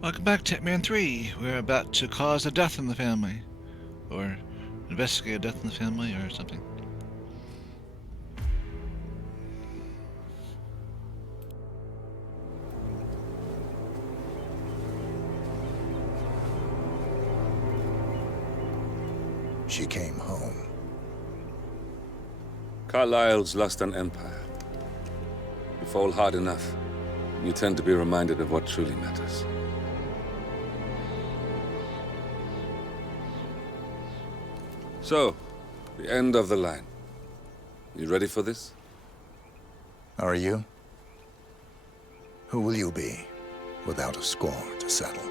Welcome back to Hitman 3. We're about to cause a death in the family. Or investigate a death in the family or something. She came home. Carlyle's lost an empire. You fall hard enough, you tend to be reminded of what truly matters. So, the end of the line. You ready for this? Are you? Who will you be, without a score to settle?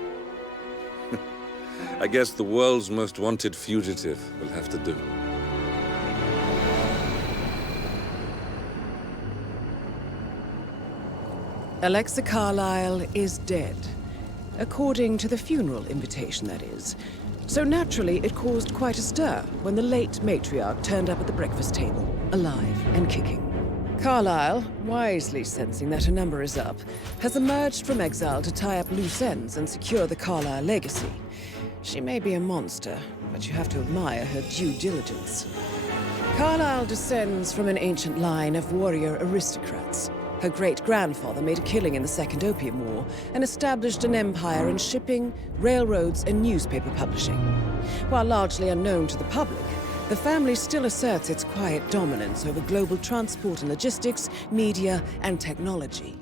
I guess the world's most wanted fugitive will have to do. Alexa Carlyle is dead. According to the funeral invitation, that is. So naturally, it caused quite a stir when the late matriarch turned up at the breakfast table, alive and kicking. Carlyle, wisely sensing that her number is up, has emerged from exile to tie up loose ends and secure the Carlyle legacy. She may be a monster, but you have to admire her due diligence. Carlyle descends from an ancient line of warrior aristocrats. Her great-grandfather made a killing in the Second Opium War and established an empire in shipping, railroads, and newspaper publishing. While largely unknown to the public, the family still asserts its quiet dominance over global transport and logistics, media, and technology.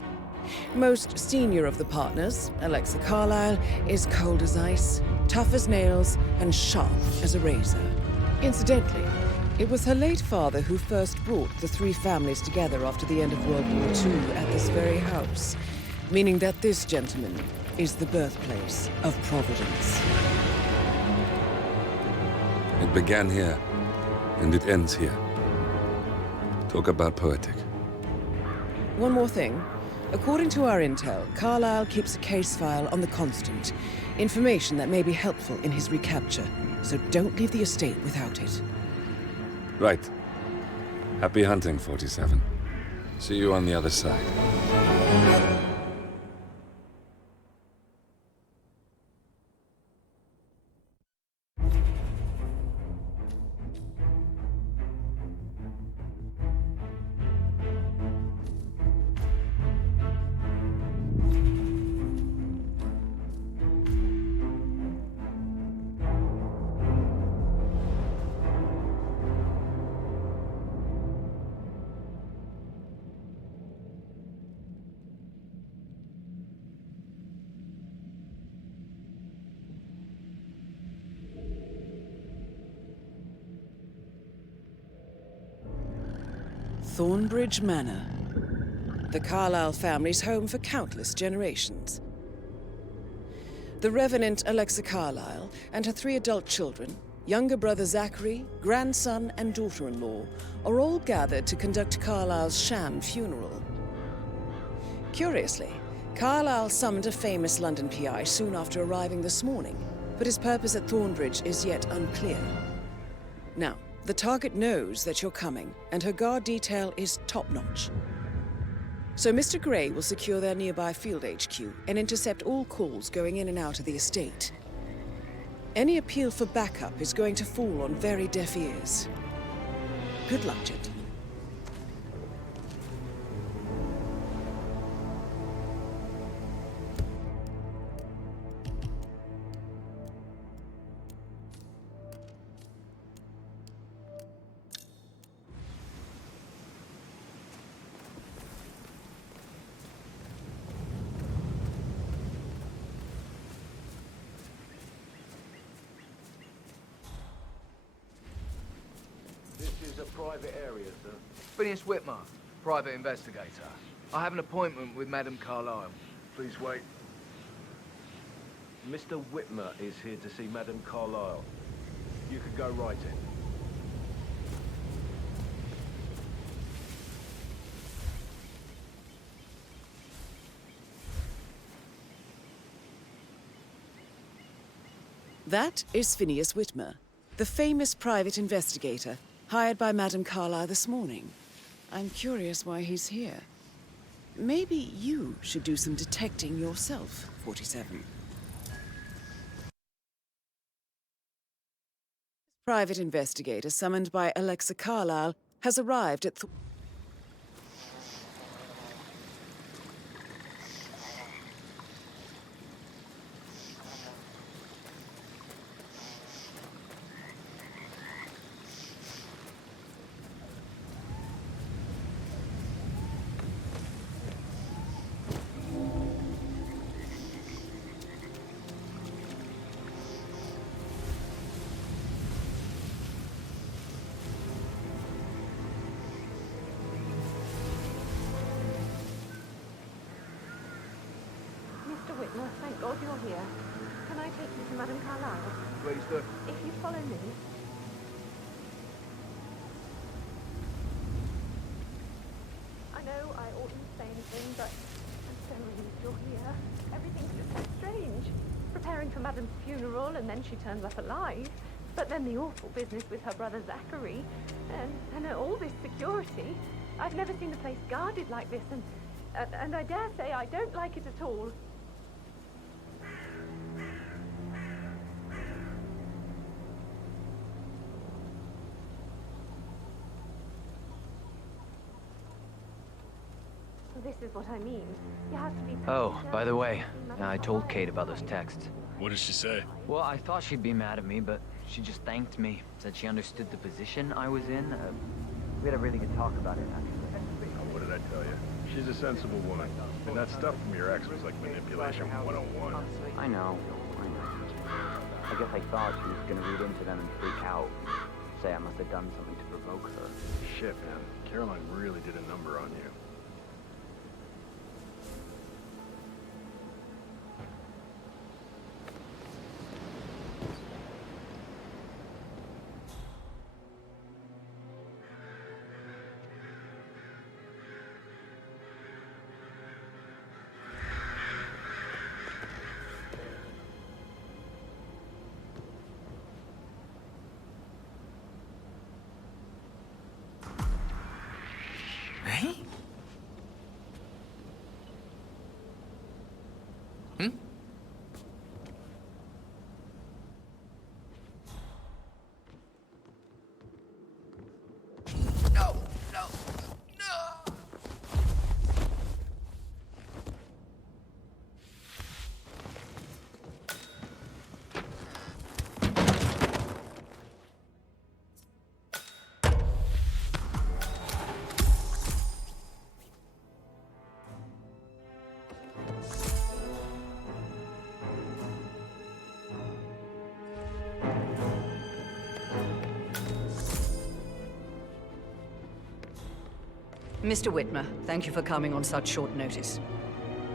Most senior of the partners, Alexa Carlyle, is cold as ice, tough as nails, and sharp as a razor. Incidentally, it was her late father who first brought the three families together after the end of World War II at this very house, meaning that this gentleman is the birthplace of Providence. It began here, and it ends here. Talk about poetic. One more thing. According to our intel, Carlyle keeps a case file on the Constant. Information that may be helpful in his recapture, so don't leave the estate without it. Right. Happy hunting, 47. See you on the other side. Thornbridge Manor. The Carlyle family's home for countless generations. The Revenant Alexa Carlyle and her three adult children, younger brother Zachary, grandson, and daughter-in-law, are all gathered to conduct Carlyle's sham funeral. Curiously, Carlyle summoned a famous London PI soon after arriving this morning, but his purpose at Thornbridge is yet unclear. Now, the target knows that you're coming, and her guard detail is top-notch. So Mr. Gray will secure their nearby field HQ and intercept all calls going in and out of the estate. Any appeal for backup is going to fall on very deaf ears. Good luck, gentlemen. This is a private area, sir. Phineas Whitmer, private investigator. I have an appointment with Madame Carlyle. Please wait. Mr. Whitmer is here to see Madame Carlyle. You could go right in. That is Phineas Whitmer, the famous private investigator hired by Madame Carlyle this morning. I'm curious why he's here. Maybe you should do some detecting yourself, 47. Private investigator summoned by Alexa Carlyle has arrived at... Mr. Whitmer, thank God you're here. Can I take you to Madame Carlyle? Please do. If you follow me. I know I oughtn't say anything, but I'm so relieved you're here. Everything's just so strange. Preparing for Madame's funeral, and then she turns up alive. But then the awful business with her brother Zachary, and all this security. I've never seen the place guarded like this, and I dare say I don't like it at all. This is what I mean. You have to be... Oh, by the way, I told Kate about those texts. What did she say? Well, I thought she'd be mad at me, but she just thanked me. Said she understood the position I was in. We had a really good talk about it, actually. Oh, what did I tell you? She's a sensible woman. And that stuff from your ex was like manipulation 101. I know. I guess I thought she was gonna read into them and freak out. Say I must have done something to provoke her. Shit, man. Caroline really did a number on you. Mr. Whitmer, thank you for coming on such short notice.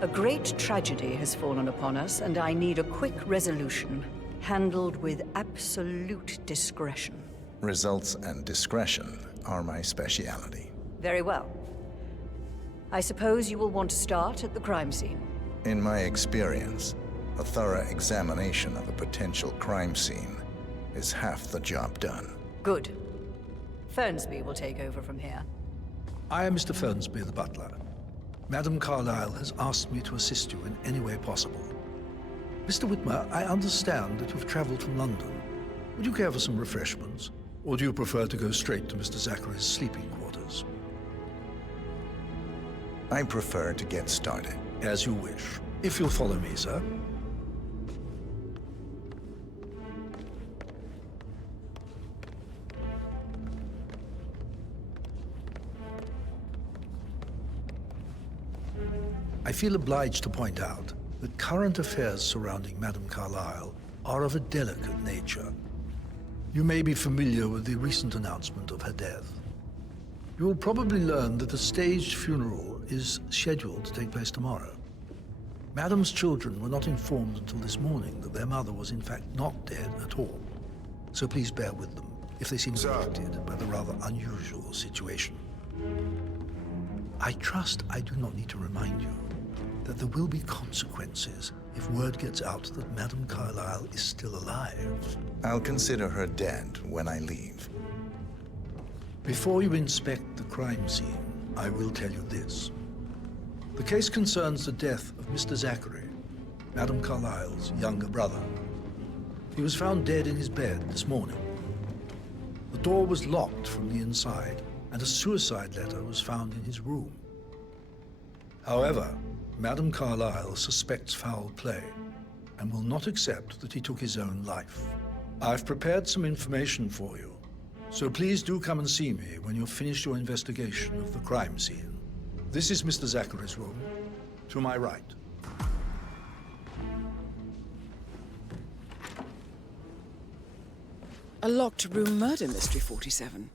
A great tragedy has fallen upon us, and I need a quick resolution, handled with absolute discretion. Results and discretion are my speciality. Very well. I suppose you will want to start at the crime scene. In my experience, a thorough examination of a potential crime scene is half the job done. Good. Fernsby will take over from here. I am Mr. Fernsby, the butler. Madame Carlyle has asked me to assist you in any way possible. Mr. Whitmer, I understand that you've traveled from London. Would you care for some refreshments? Or do you prefer to go straight to Mr. Zachary's sleeping quarters? I prefer to get started. As you wish. If you'll follow me, sir. I feel obliged to point out that current affairs surrounding Madame Carlyle are of a delicate nature. You may be familiar with the recent announcement of her death. You will probably learn that a staged funeral is scheduled to take place tomorrow. Madame's children were not informed until this morning that their mother was in fact not dead at all. So please bear with them if they seem affected by the rather unusual situation. I trust I do not need to remind you that there will be consequences if word gets out that Madame Carlyle is still alive. I'll consider her dead when I leave. Before you inspect the crime scene, I will tell you this. The case concerns the death of Mr. Zachary, Madame Carlyle's younger brother. He was found dead in his bed this morning. The door was locked from the inside, and a suicide letter was found in his room. However, Madame Carlyle suspects foul play and will not accept that he took his own life. I've prepared some information for you, so please do come and see me when you've finished your investigation of the crime scene. This is Mr. Zachary's room, to my right. A locked room murder mystery, 47.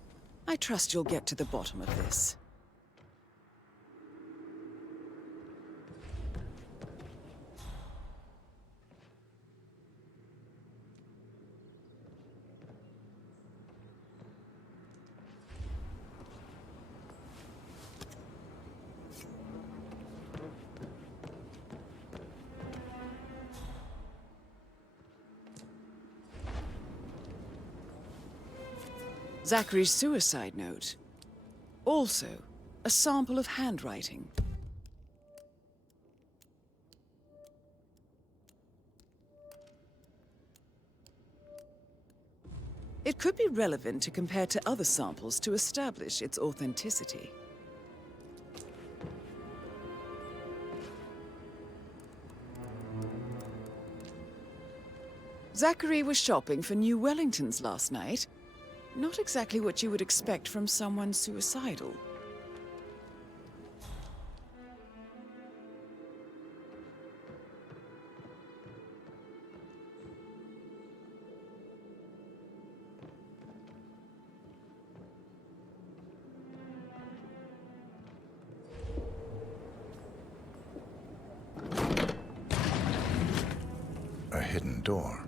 I trust you'll get to the bottom of this. Zachary's suicide note. Also, a sample of handwriting. It could be relevant to compare to other samples to establish its authenticity. Zachary was shopping for New Wellingtons last night. Not exactly what you would expect from someone suicidal. A hidden door.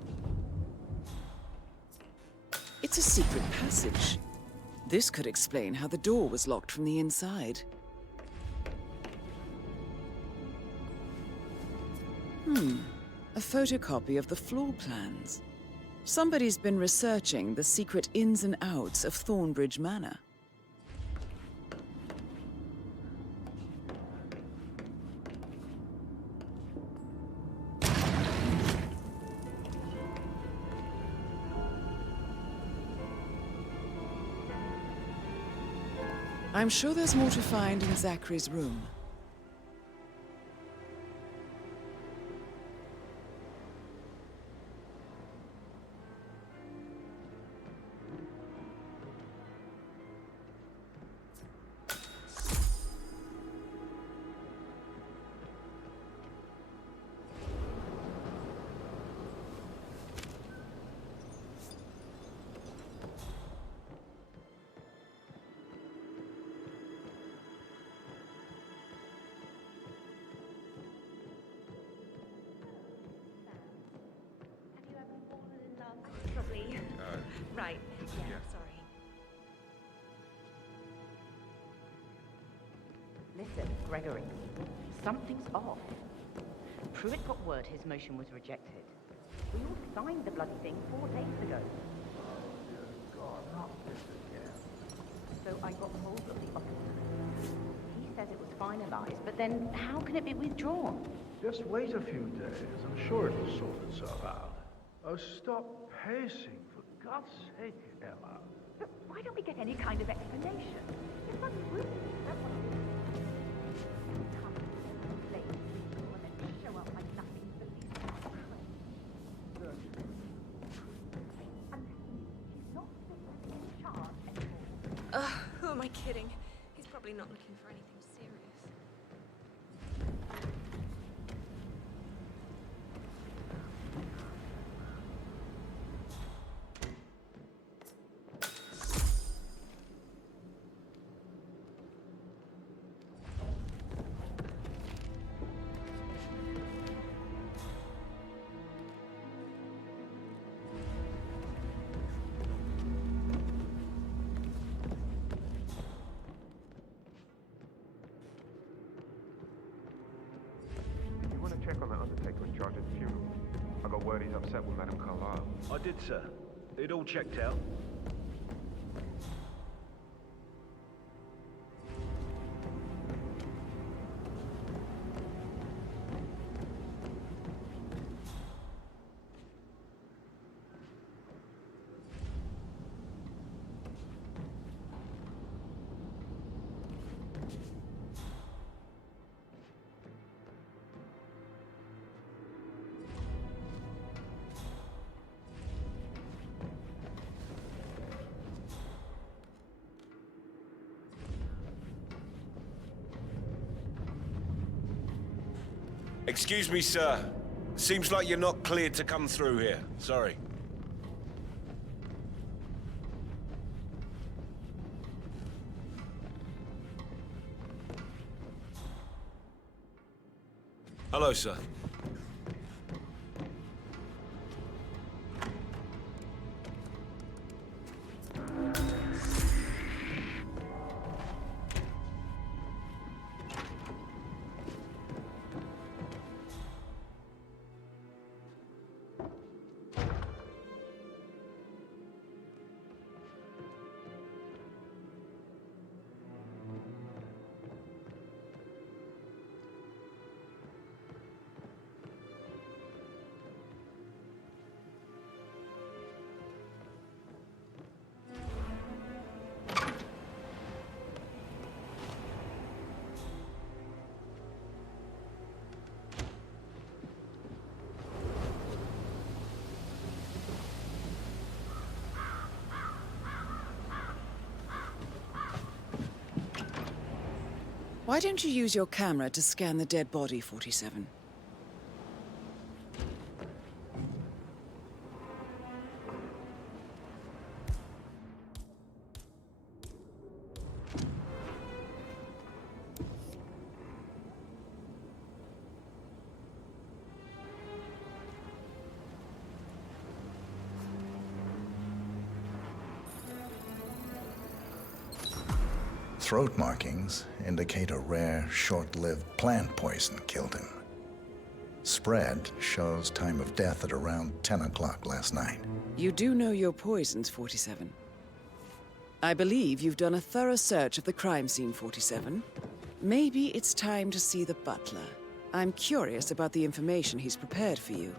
It's a secret passage. This could explain how the door was locked from the inside. A photocopy of the floor plans. Somebody's been researching the secret ins and outs of Thornbridge Manor. I'm sure there's more to find in Zachary's room. Probably. Right. Yeah, sorry. Listen, Gregory. Something's off. Pruitt got word his motion was rejected. We all signed the bloody thing 4 days ago. So I got hold of the officer. He says it was finalized, but then how can it be withdrawn? Just wait a few days. I'm sure it'll sort itself out. Oh, stop pacing, for God's sake, Emma. But why don't we get any kind of explanation? It's not rude. That's what it is. Come late, and then show up like nothing's the least. And he's not in charge anymore. Who am I kidding? He's probably not looking for anything serious. Check on that undertaker in charge of the funeral. I got word he's upset with Madame Carlyle. I did, sir. It all checked out. Excuse me, sir. Seems like you're not cleared to come through here. Sorry. Hello, sir. Why don't you use your camera to scan the dead body, 47? Throat markings indicate a rare, short-lived plant poison killed him. Spread shows time of death at around 10 o'clock last night. You do know your poisons, 47. I believe you've done a thorough search of the crime scene, 47. Maybe it's time to see the butler. I'm curious about the information he's prepared for you.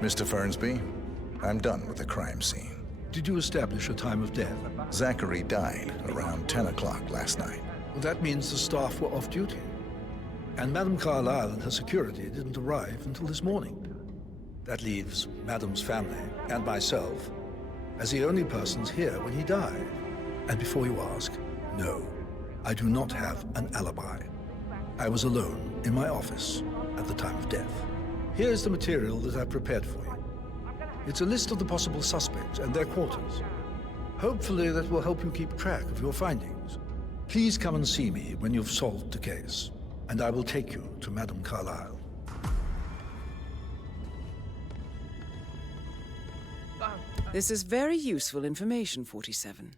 Mr. Fernsby, I'm done with the crime scene. Did you establish a time of death? Zachary died around 10 o'clock last night. Well, that means the staff were off duty. And Madame Carlyle and her security didn't arrive until this morning. That leaves Madame's family and myself as the only persons here when he died. And before you ask, no, I do not have an alibi. I was alone in my office at the time of death. Here's the material that I've prepared for you. It's a list of the possible suspects and their quarters. Hopefully that will help you keep track of your findings. Please come and see me when you've solved the case, and I will take you to Madame Carlyle. This is very useful information, 47.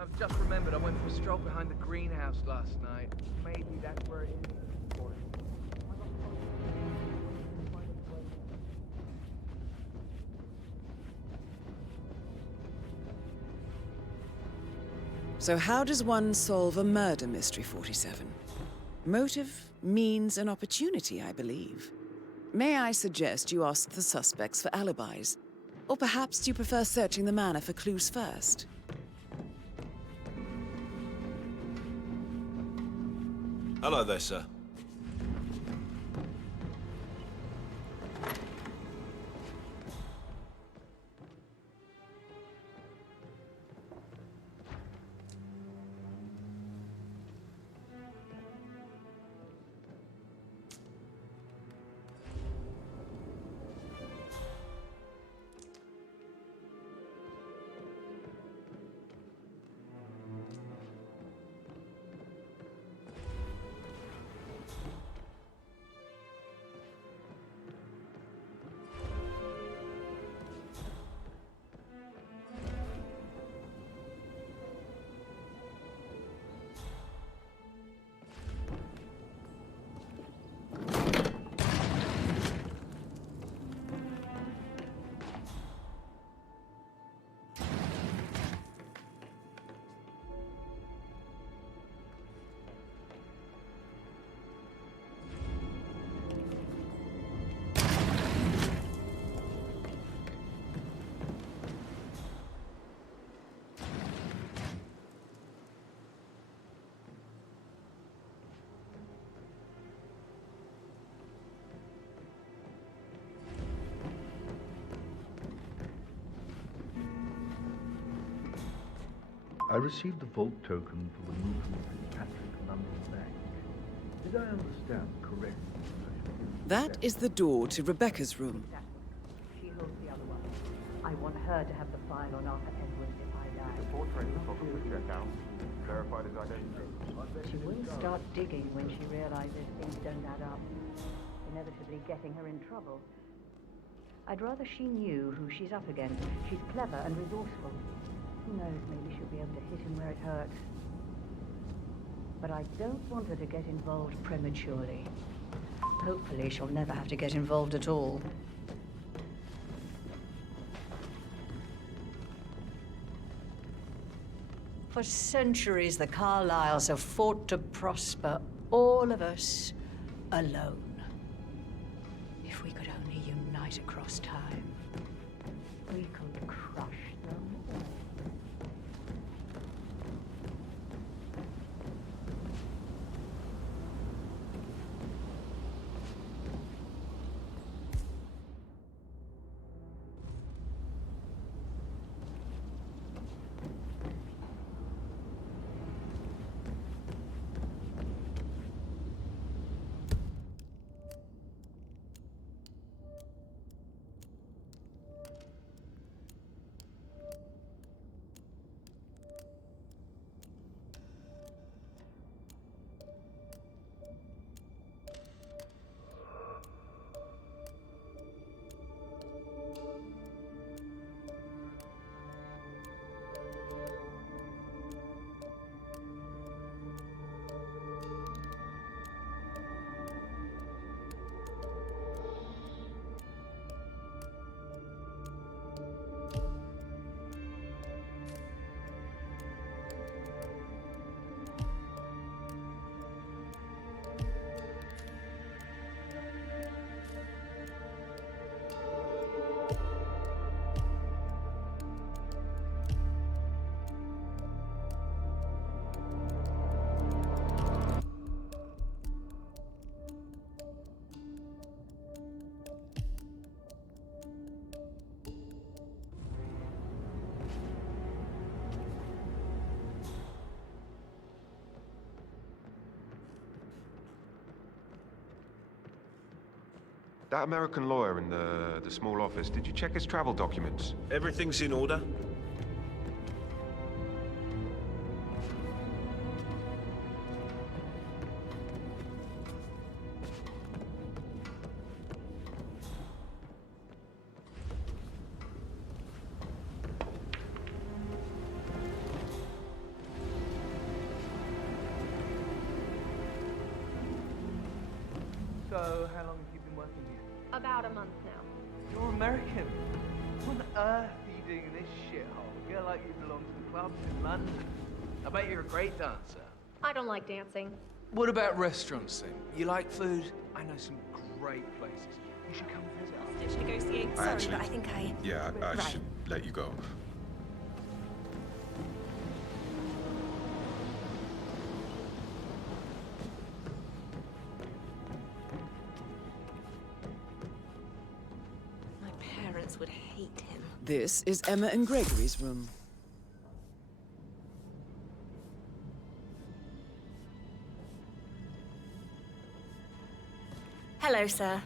I've just remembered I went for a stroll behind the greenhouse last night. Maybe that's where it is. So how does one solve a murder mystery, 47? Motive, means, and opportunity, I believe. May I suggest you ask the suspects for alibis? Or perhaps do you prefer searching the manor for clues first? Hello there, sir. I received the vault token for the movement of Patrick London Bank. Did I understand correctly? That is the door to Rebecca's room. She holds the other one. I want her to have the file on Arthur Edwards if I die. The portrait photographer checked out. Verified his identity. She will start digging when she realizes things don't add up, inevitably getting her in trouble. I'd rather she knew who she's up against. She's clever and resourceful. Who knows, maybe she'll be able to hit him where it hurts. But I don't want her to get involved prematurely. Hopefully she'll never have to get involved at all. For centuries, the Carlyles have fought to prosper, all of us, alone. If we could only unite across time, we could crush them all. That American lawyer in the small office, did you check his travel documents? Everything's in order. So, how long have you been working here? About a month now. You're American. What on earth are you doing in this shithole? You look like you belong to the clubs in London. I bet you're a great dancer. I don't like dancing. What about restaurants then? You like food? I know some great places. You should come visit us. Hostage negotiate. Sorry, but I think I... Yeah, I Right. should let you go. My parents would hate him. This is Emma and Gregory's room. Hello, sir.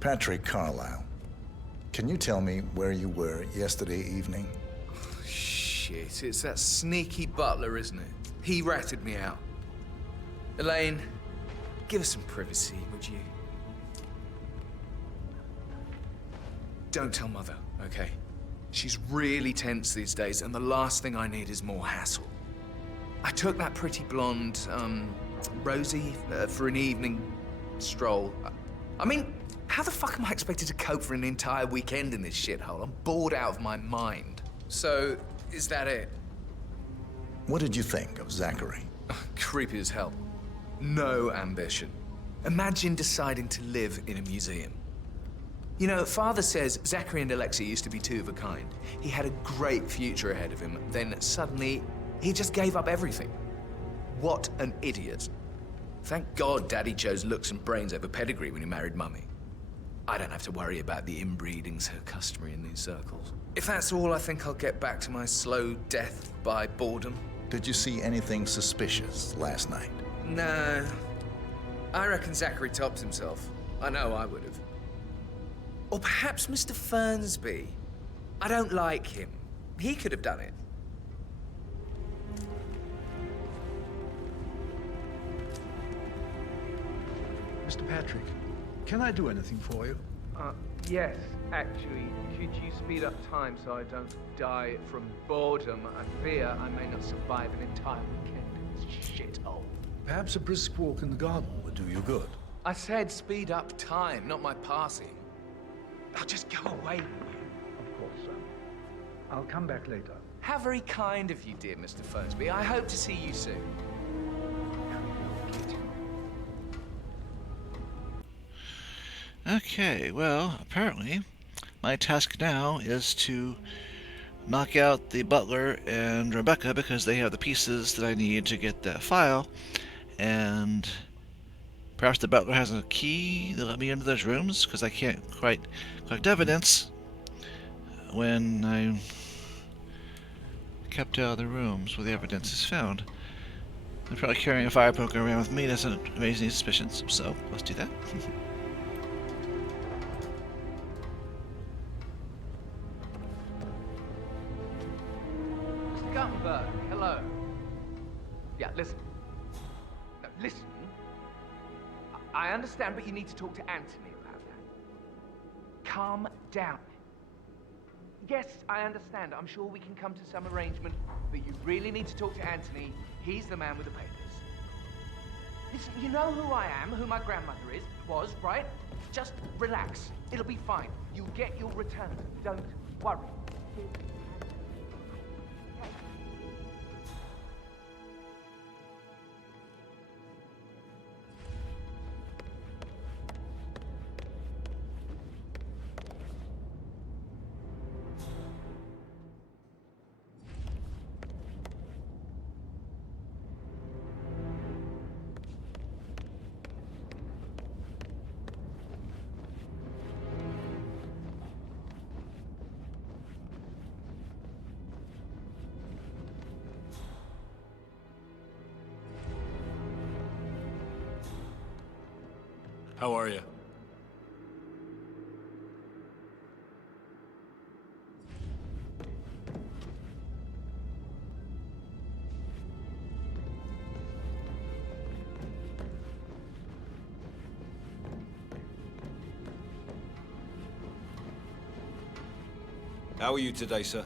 Patrick Carlyle, can you tell me where you were yesterday evening? Shit, it's that sneaky butler, isn't it? He ratted me out. Elaine, give us some privacy, would you? Don't tell Mother, okay? She's really tense these days, and the last thing I need is more hassle. I took that pretty blonde, Rosie, for an evening stroll. I mean, how the fuck am I expected to cope for an entire weekend in this shithole? I'm bored out of my mind. So, is that it? What did you think of Zachary? Creepy as hell. No ambition. Imagine deciding to live in a museum. You know, Father says Zachary and Alexei used to be two of a kind. He had a great future ahead of him. Then suddenly, he just gave up everything. What an idiot. Thank God Daddy chose looks and brains over pedigree when he married Mummy. I don't have to worry about the inbreeding so customary in these circles. If that's all, I think I'll get back to my slow death by boredom. Did you see anything suspicious last night? No. I reckon Zachary topped himself. I know I would have. Or perhaps Mr. Fernsby. I don't like him. He could have done it. Mr. Patrick, can I do anything for you? Yes, actually. Could you speed up time so I don't die from boredom? I fear I may not survive an entire weekend in this shithole. Perhaps a brisk walk in the garden would do you good. I said speed up time, not my passing. I'll just go away with you. Of course, sir. I'll come back later. How very kind of you, dear Mr. Fernsby. I hope to see you soon. Okay, well, apparently my task now is to knock out the butler and Rebecca because they have the pieces that I need to get that file, and perhaps the butler has a key to let me into those rooms because I can't quite collect evidence when I'm kept out of the rooms where the evidence is found. I'm probably carrying a fire poker around with me doesn't raise any suspicions, so let's do that. Guttenberg, hello. Yeah, listen. No, listen. I understand, but you need to talk to Anthony about that. Calm down. Yes, I understand. I'm sure we can come to some arrangement, but you really need to talk to Anthony. He's the man with the papers. Listen, you know who I am, who my grandmother was, right? Just relax. It'll be fine. You'll get your return. Don't worry. How are you? How are you today, sir?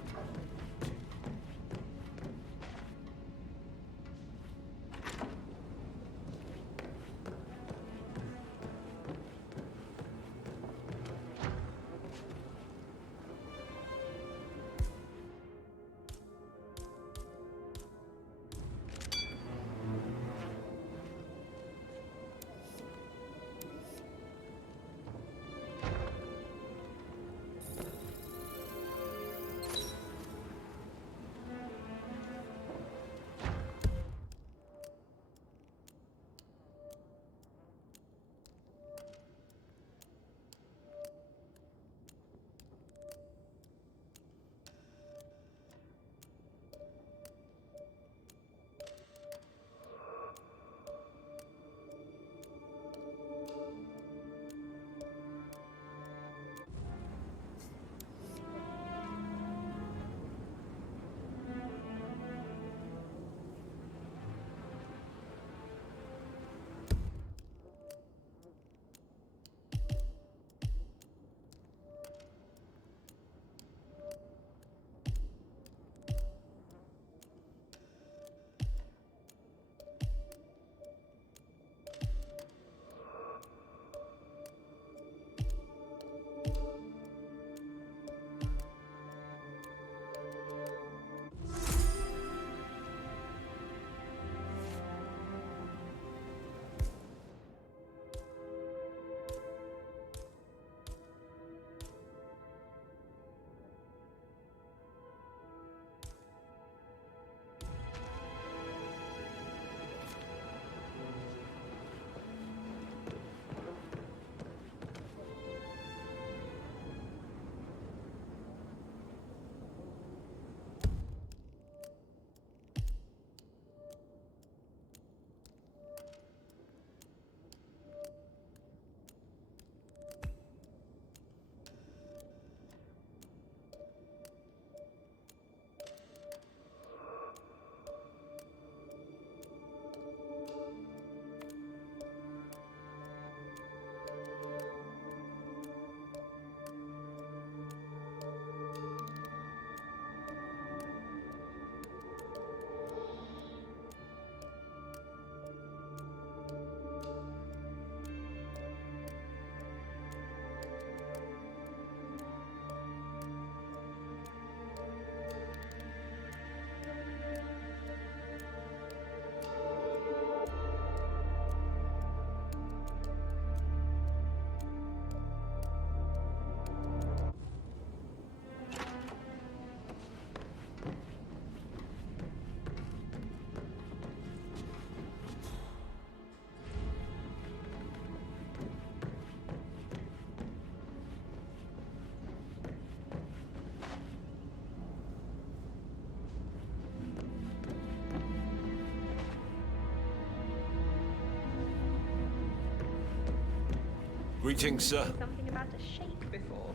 Greetings, sir. Something about a shake before.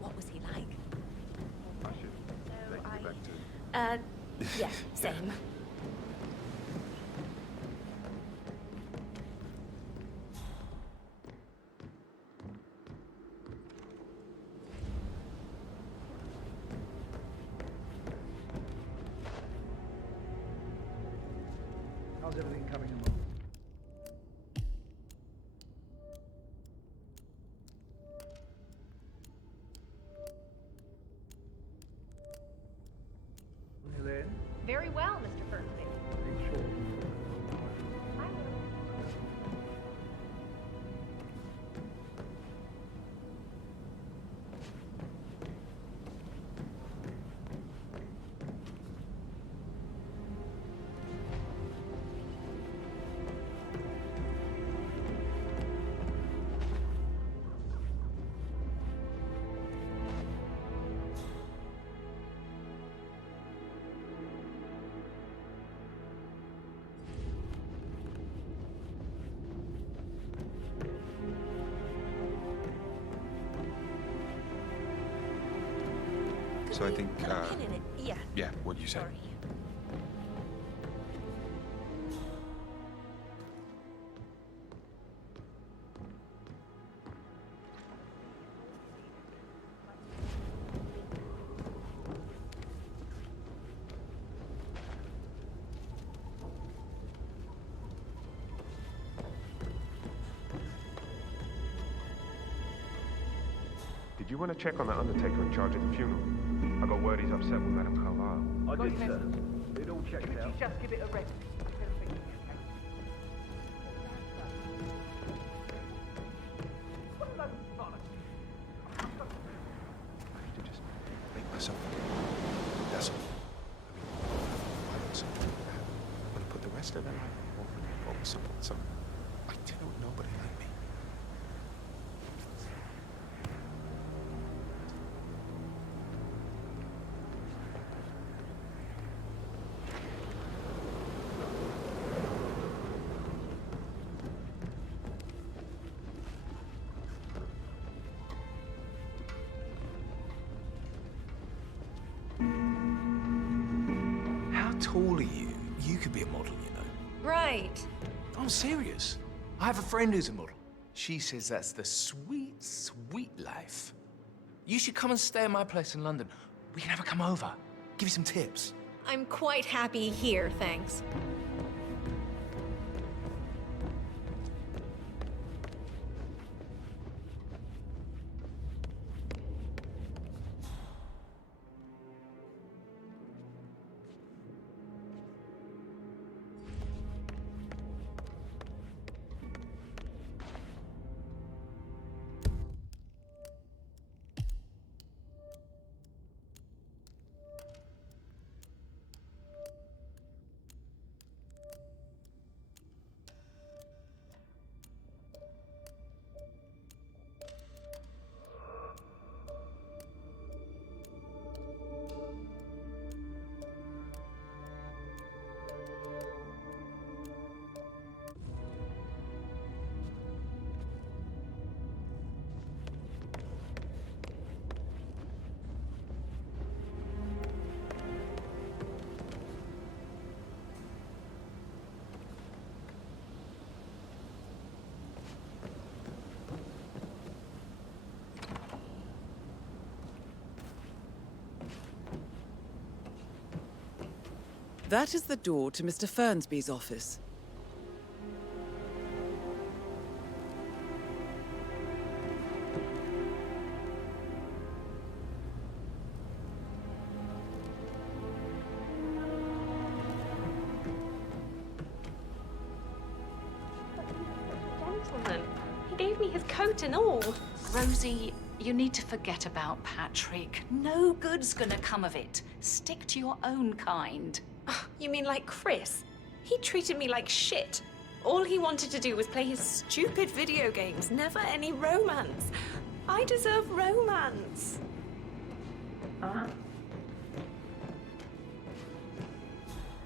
What was he like? I should take you back to... Yeah, same. How's everything coming along? Helene? Very well, Mr. Ferguson. Make sure. I will. So I think, Put a pin in it. Yeah. yeah, what you said. Sorry. Did you want to check on that undertaker in charge of the funeral? I got word he's upset with Madame Carlyle. I did, sir. It all checked out. Just give it a rest. I need to just make myself... That's all. I mean, I want something like that. I'm going to put the rest of it on support some... I didn't know nobody like me. How tall are you? You could be a model, you know. Right. I'm serious. I have a friend who's a model. She says that's the sweet, sweet life. You should come and stay at my place in London. We can have her come over. Give you some tips. I'm quite happy here, thanks. That is the door to Mr. Fernsby's office. Gentleman. He gave me his coat and all. Rosie, you need to forget about Patrick. No good's gonna come of it. Stick to your own kind. You mean like Chris? He treated me like shit. All he wanted to do was play his stupid video games, never any romance. I deserve romance.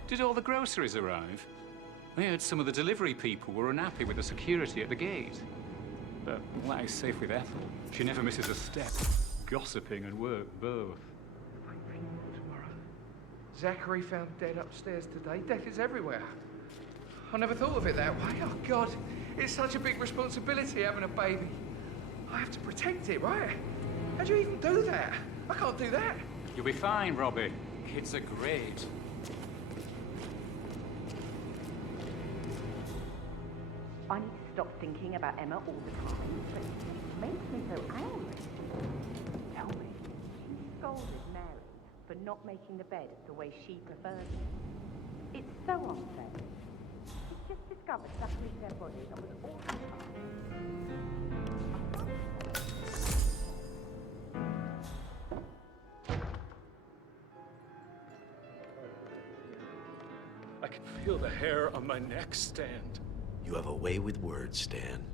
Did all the groceries arrive? I heard some of the delivery people were unhappy with the security at the gate. But that is safe with Ethel. She never misses a step. Gossiping and work both. Tomorrow. Zachary found dead upstairs today. Death is everywhere. I never thought of it that way. Oh, God. It's such a big responsibility having a baby. I have to protect it, right? How do you even do that? I can't do that. You'll be fine, Robbie. Kids are great. I need to stop thinking about Emma all the time, but it makes me so angry. Tell me. She scolded Mary for not making the bed the way she preferred it. It's so unfair. She just discovered Zachary's dead body and was all I can feel the hair on my neck stand. You have a way with words, Stan.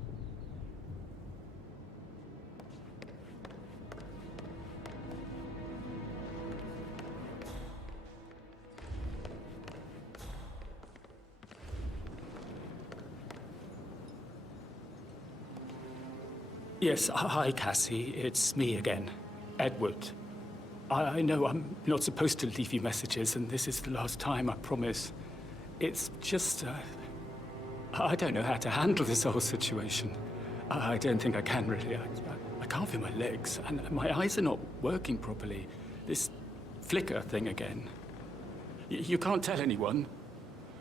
Yes, hi, Cassie. It's me again, Edward. I know I'm not supposed to leave you messages, and this is the last time, I promise. It's just, I don't know how to handle this whole situation. I don't think I can, really. I can't feel my legs, and my eyes are not working properly. This flicker thing again. You can't tell anyone,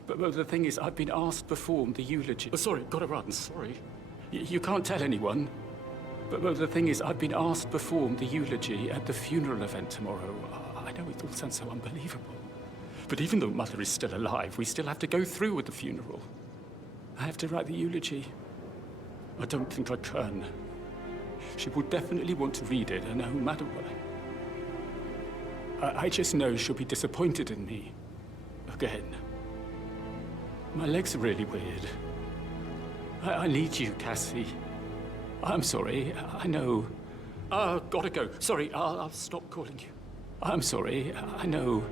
but the thing is, I've been asked to perform the eulogy. Oh, sorry, gotta run, sorry. You can't tell anyone, but the thing is, I've been asked to perform the eulogy at the funeral event tomorrow. I know it all sounds so unbelievable. But even though Mother is still alive, we still have to go through with the funeral. I have to write the eulogy. I don't think I can. She will definitely want to read it, and no matter what. I just know she'll be disappointed in me. Again. My legs are really weird. I need you, Cassie. I'm sorry, I know. Gotta go. Sorry, I'll stop calling you. I'm sorry, I know.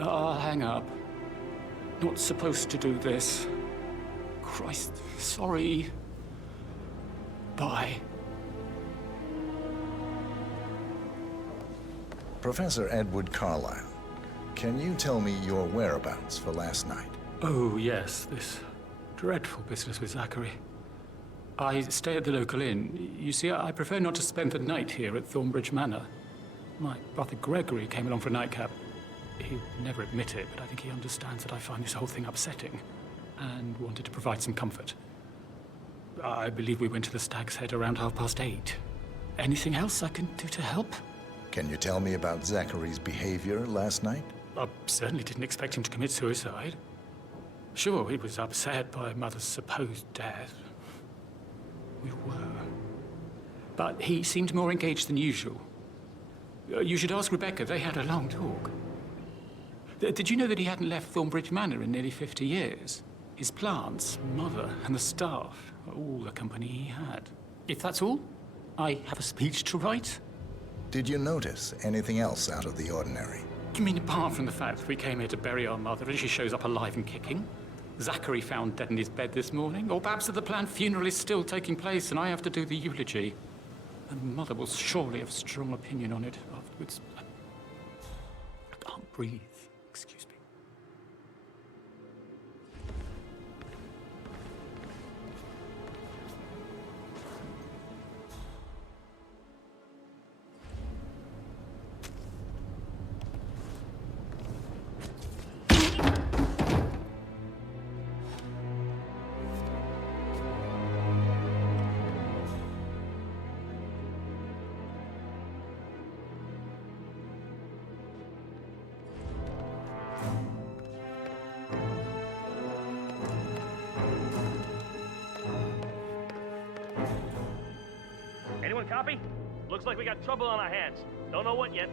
I'll hang up. Not supposed to do this. Christ, sorry. Bye. Professor Edward Carlyle, can you tell me your whereabouts for last night? Oh, yes, this dreadful business with Zachary. I stay at the local inn. You see, I prefer not to spend the night here at Thornbridge Manor. My brother Gregory came along for a nightcap. He'd never admit it, but I think he understands that I find this whole thing upsetting and wanted to provide some comfort. I believe we went to the Stag's Head around 8:30. Anything else I can do to help? Can you tell me about Zachary's behavior last night? I certainly didn't expect him to commit suicide. Sure, he was upset by Mother's supposed death. We were. But he seemed more engaged than usual. You should ask Rebecca. They had a long talk. Did you know that he hadn't left Thornbridge Manor in nearly 50 years? His plants, Mother, and the staff, all the company he had. If that's all, I have a speech to write. Did you notice anything else out of the ordinary? You mean apart from the fact that we came here to bury our mother and she shows up alive and kicking? Zachary found dead in his bed this morning? Or perhaps that the planned funeral is still taking place and I have to do the eulogy? And Mother will surely have a strong opinion on it afterwards. I can't breathe. Excuse me. Anyone copy? Looks like we got trouble on our hands. Don't know what yet.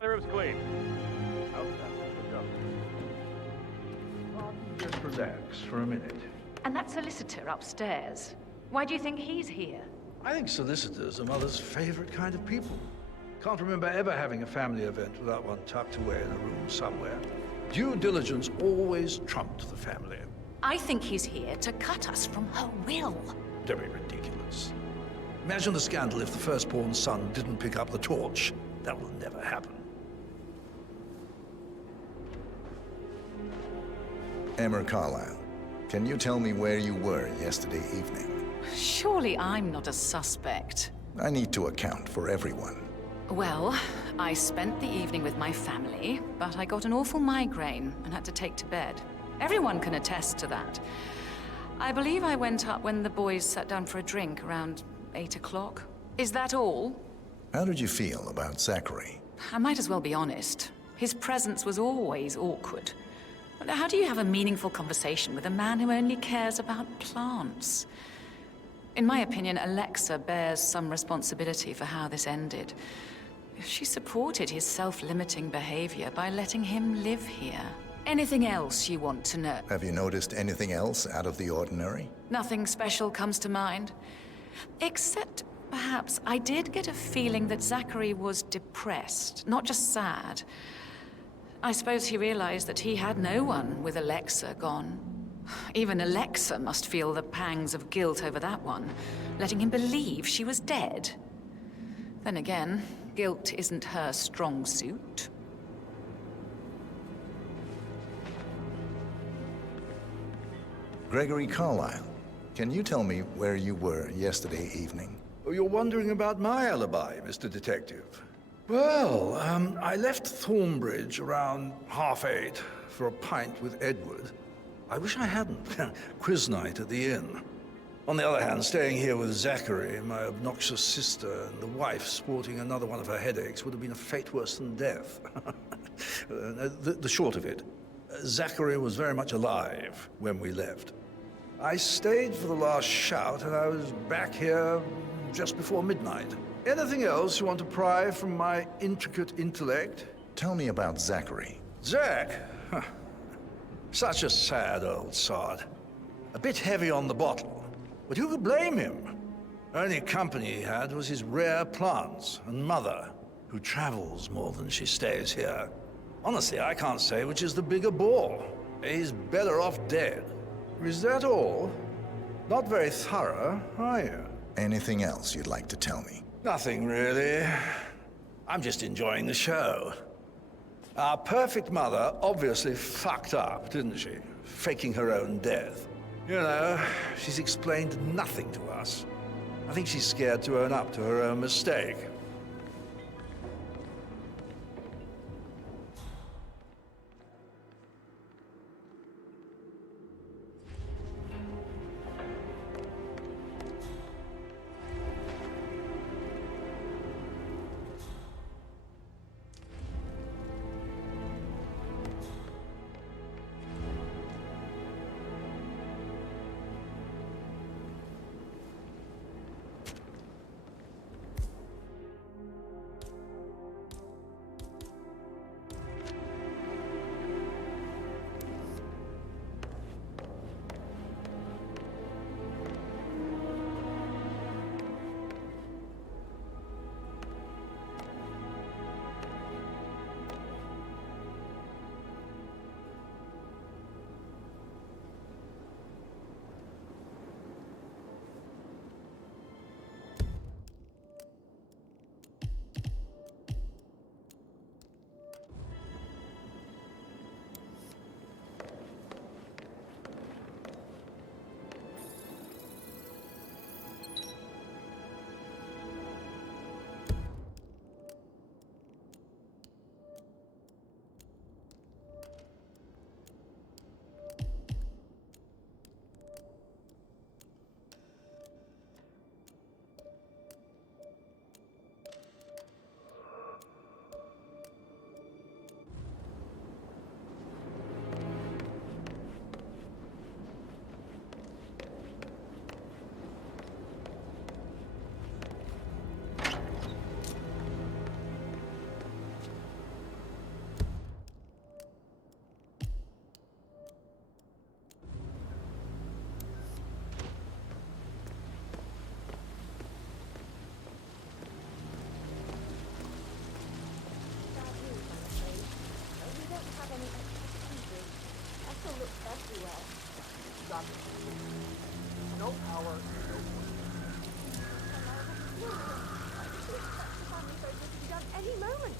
The room's clean. Oh, let's go. relax for a minute. And that solicitor upstairs, why do you think he's here? I think solicitors are Mother's favorite kind of people. Can't remember ever having a family event without one tucked away in a room somewhere. Due diligence always trumped the family. I think he's here to cut us from her will. Don't be ridiculous. Imagine the scandal if the firstborn son didn't pick up the torch. That will never happen. Emma Carlyle, can you tell me where you were yesterday evening? Surely I'm not a suspect. I need to account for everyone. Well, I spent the evening with my family, but I got an awful migraine and had to take to bed. Everyone can attest to that. I believe I went up when the boys sat down for a drink around 8 o'clock. Is that all? How did you feel about Zachary? I might as well be honest. His presence was always awkward. How do you have a meaningful conversation with a man who only cares about plants? In my opinion, Alexa bears some responsibility for how this ended. She supported his self-limiting behavior by letting him live here. Anything else you want to know? Have you noticed anything else out of the ordinary? Nothing special comes to mind. Except, perhaps, I did get a feeling that Zachary was depressed, not just sad. I suppose he realized that he had no one with Alexa gone. Even Alexa must feel the pangs of guilt over that one, letting him believe she was dead. Then again, guilt isn't her strong suit. Gregory Carlyle, can you tell me where you were yesterday evening? Oh, you're wondering about my alibi, Mr. Detective. Well, I left Thornbridge around 8:30 for a pint with Edward. I wish I hadn't. Quiz night at the inn. On the other hand, staying here with Zachary, my obnoxious sister, and the wife sporting another one of her headaches would have been a fate worse than death. The short of it, Zachary was very much alive when we left. I stayed for the last shout, and I was back here just before midnight. Anything else you want to pry from my intricate intellect? Tell me about Zachary. Zach? Huh. Such a sad old sod. A bit heavy on the bottle, but who could blame him? Only company he had was his rare plants and mother, who travels more than she stays here. Honestly, I can't say which is the bigger bore. He's better off dead. Is that all? Not very thorough, are you? Anything else you'd like to tell me? Nothing, really. I'm just enjoying the show. Our perfect mother obviously fucked up, didn't she? Faking her own death. You know, she's explained nothing to us. I think she's scared to own up to her own mistake.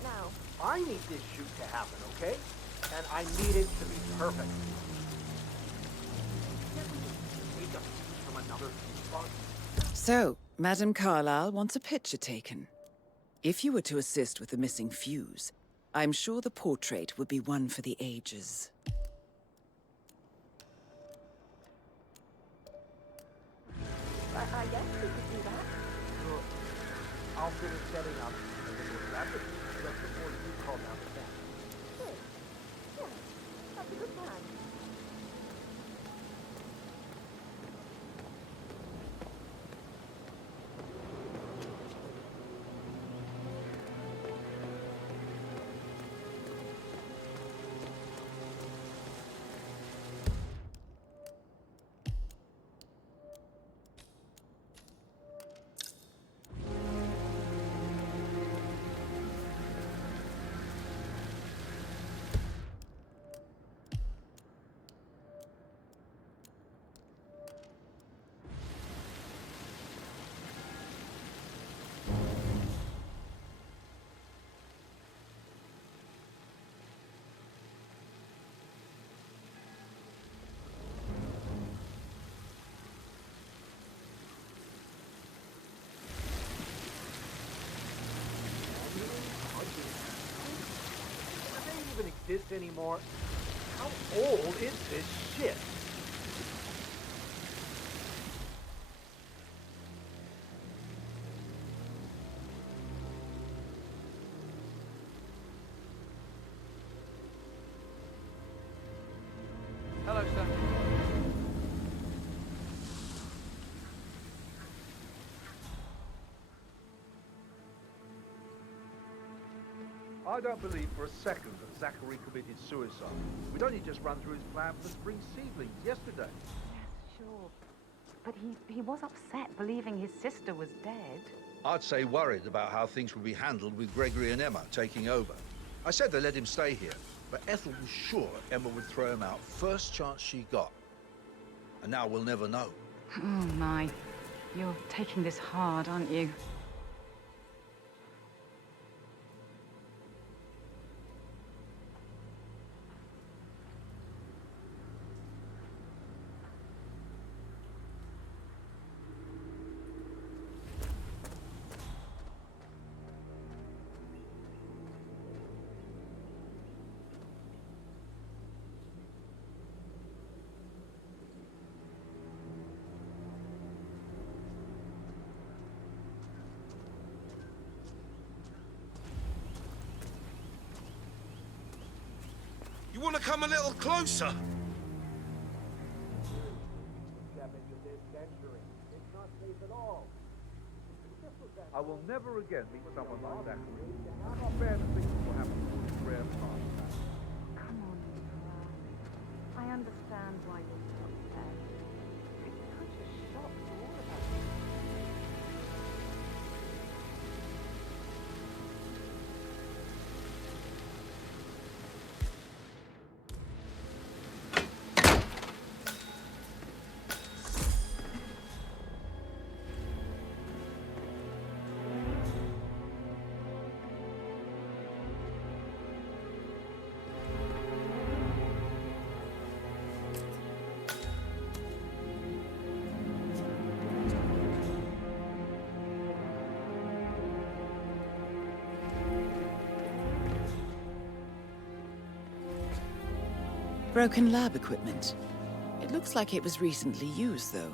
now. I need this shoot to happen, okay? And I need it to be perfect. Can't we just take a piece from another spot? So, Madame Carlyle wants a picture taken. If you were to assist with the missing fuse, I'm sure the portrait would be one for the ages. I guess we could do that. Sure. I'll finish setting up and then we'll grab the piece just before you call down the staff. Good. Yeah, that's a good plan. Do they even exist anymore? How old is this shit? Hello, sir. I don't believe for a second that Zachary committed suicide. We'd only just run through his plan for the spring seedlings yesterday. Sure. But he was upset believing his sister was dead. I'd say worried about how things would be handled with Gregory and Emma taking over. I said they let him stay here, but Ethel was sure Emma would throw him out first chance she got. And now we'll never know. Oh my. You're taking this hard, aren't you? You want to come a little closer? I will never again meet someone like Zachary. I'm not fair to think what will happen to his rare past. Come on, Nicola. I understand why you're so upset. It's such a shock to all of us. Broken lab equipment. It looks like it was recently used, though.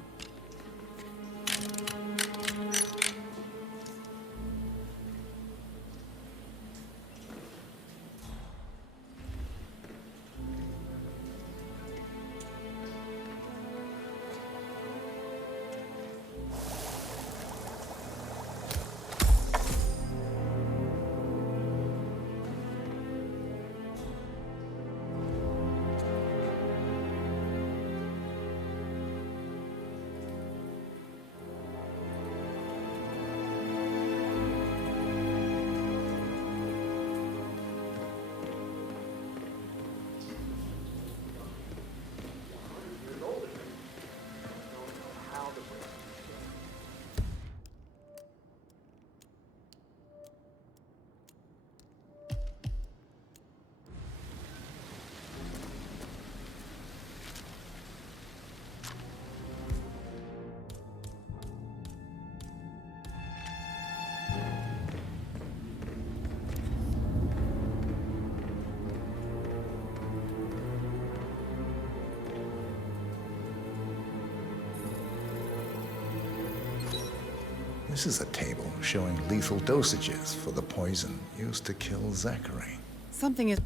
This is a table showing lethal dosages for the poison used to kill Zachary. Something is...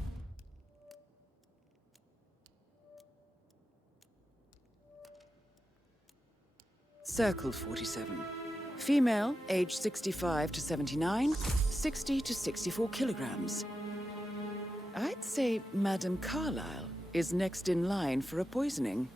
Circle 47. Female, age 65 to 79, 60 to 64 kilograms. I'd say Madame Carlyle is next in line for a poisoning.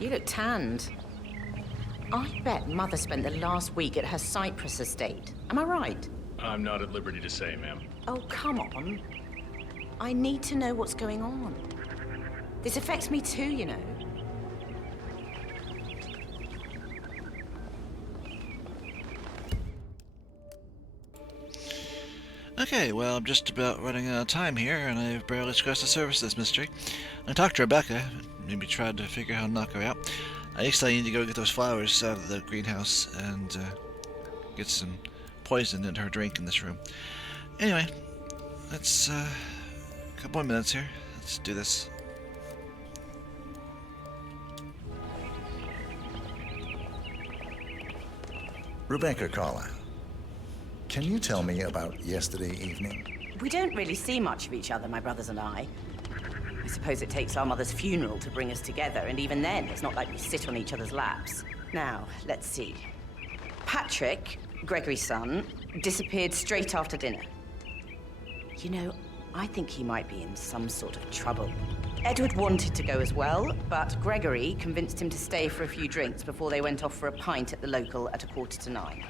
You look tanned. I bet Mother spent the last week at her Cyprus estate. Am I right? I'm not at liberty to say, ma'am. Oh, come on. I need to know what's going on. This affects me too, you know. Okay, well, I'm just about running out of time here, and I've barely scratched the surface of this mystery. I talked to Rebecca, maybe tried to figure out how to knock her out. At least I need to go get those flowers out of the greenhouse and get some poison into her drink in this room. Anyway, let's, a couple more minutes here. Let's do this. Rebecca Carlyle, can you tell me about yesterday evening? We don't really see much of each other, my brothers and I. I suppose it takes our mother's funeral to bring us together, and even then, it's not like we sit on each other's laps. Now, let's see. Patrick, Gregory's son, disappeared straight after dinner. You know, I think he might be in some sort of trouble. Edward wanted to go as well, but Gregory convinced him to stay for a few drinks before they went off for a pint at the local at 8:45.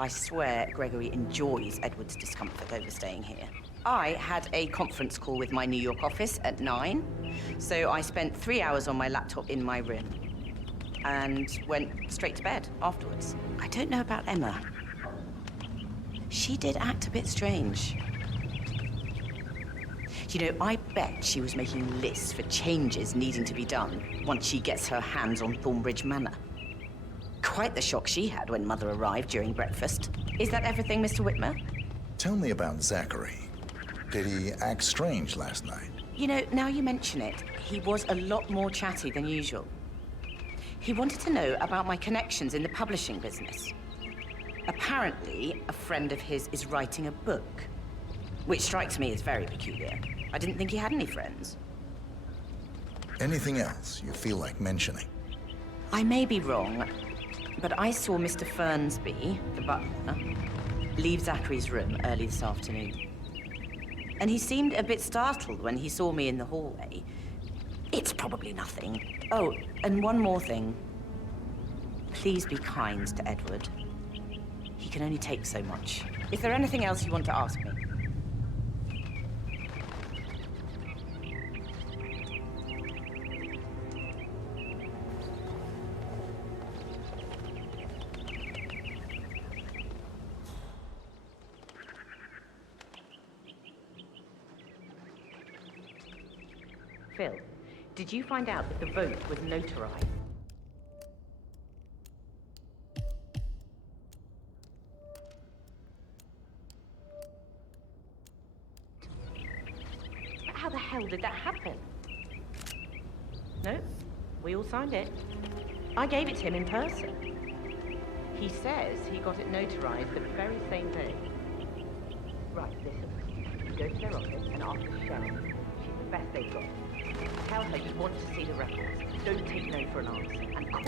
I swear Gregory enjoys Edward's discomfort over staying here. I had a conference call with my New York office at 9, so I spent 3 hours on my laptop in my room and went straight to bed afterwards. I don't know about Emma. She did act a bit strange. You know, I bet she was making lists for changes needing to be done once she gets her hands on Thornbridge Manor. Quite the shock she had when Mother arrived during breakfast. Is that everything, Mr. Whitmer? Tell me about Zachary. Did he act strange last night? You know, now you mention it, he was a lot more chatty than usual. He wanted to know about my connections in the publishing business. Apparently, a friend of his is writing a book, which strikes me as very peculiar. I didn't think he had any friends. Anything else you feel like mentioning? I may be wrong, but I saw Mr. Fernsby, the butler, leave Zachary's room early this afternoon. And he seemed a bit startled when he saw me in the hallway. It's probably nothing. Oh, and one more thing. Please be kind to Edward. He can only take so much. Is there anything else you want to ask me? Phil, did you find out that the vote was notarized? But how the hell did that happen? No, we all signed it. I gave it to him in person. He says he got it notarized the very same day. Right, listen. You go to their office and ask Sharon. She's the best they've got. Tell her you want to see the records. Don't take no for an answer. And call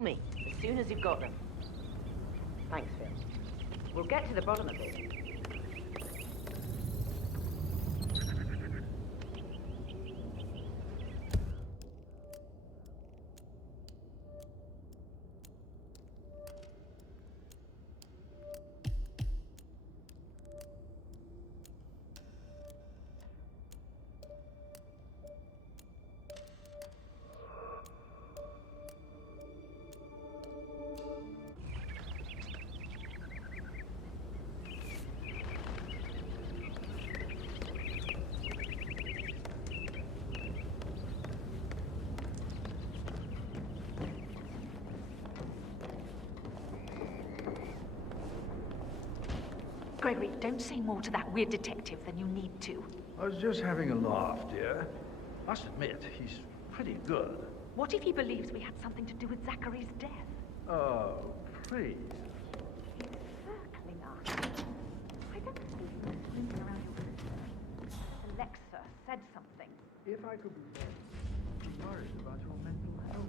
me as soon as you've got them. Thanks, Phil. We'll get to the bottom of it. Gregory, don't say more to that weird detective than you need to. I was just having a laugh, dear. Must admit, he's pretty good. What if he believes we had something to do with Zachary's death? Oh, please. Circling us. I don't believe you were snooping around your sister. Alexa said something. If I could be worried about your mental health.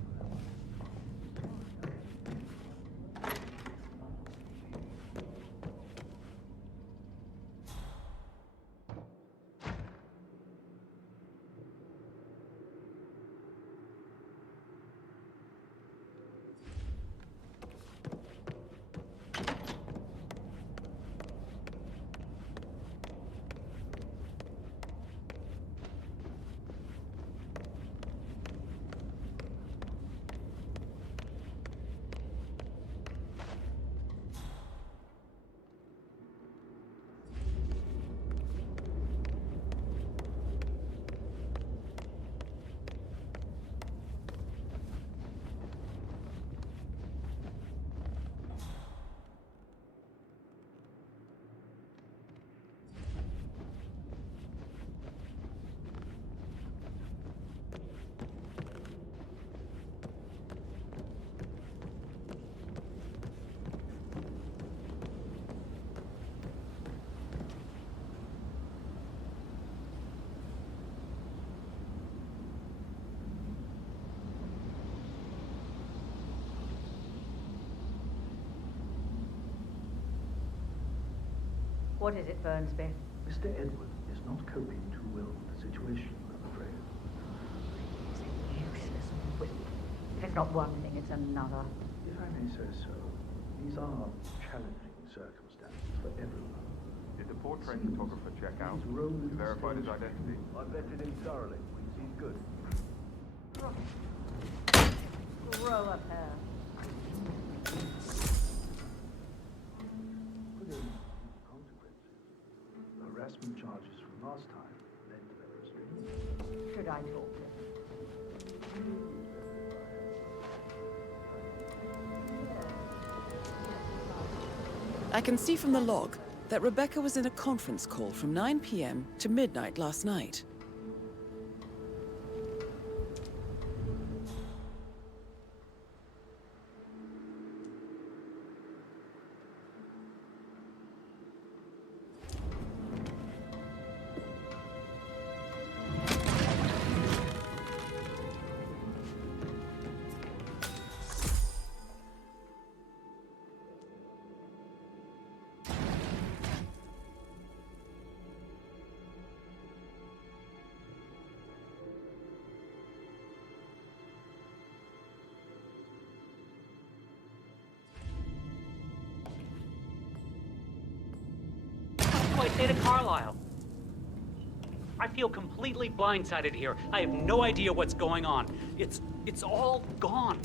What is it, Burnsby? Mr. Edward is not coping too well with the situation, I'm afraid. Useless whip. If it's not one thing, it's another. If I may say so, these are challenging circumstances for everyone. Did the portrait photographer check out? You verified his identity? I vetted him thoroughly. He's good. Grow up here. Harassment charges from last time led to their restraint. Should I talk to him? I can see from the log that Rebecca was in a conference call from 9 p.m. to midnight last night. I say to Carlisle? I feel completely blindsided here. I have no idea what's going on. It's all gone.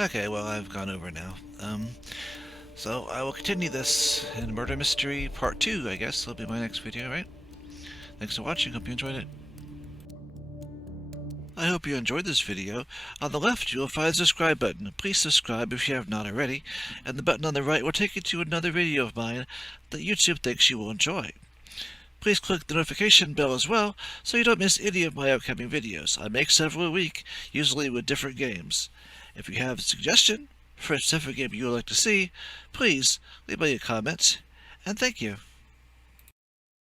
Okay, well, I've gone over now. So I will continue this in Murder Mystery Part 2, I guess. That'll be my next video, right? Thanks for watching. Hope you enjoyed it. I hope you enjoyed this video. On the left, you will find the subscribe button. Please subscribe if you have not already, and the button on the right will take you to another video of mine that YouTube thinks you will enjoy. Please click the notification bell as well, so you don't miss any of my upcoming videos. I make several a week, usually with different games. If you have a suggestion for a specific game you would like to see, please leave me a comment, and thank you.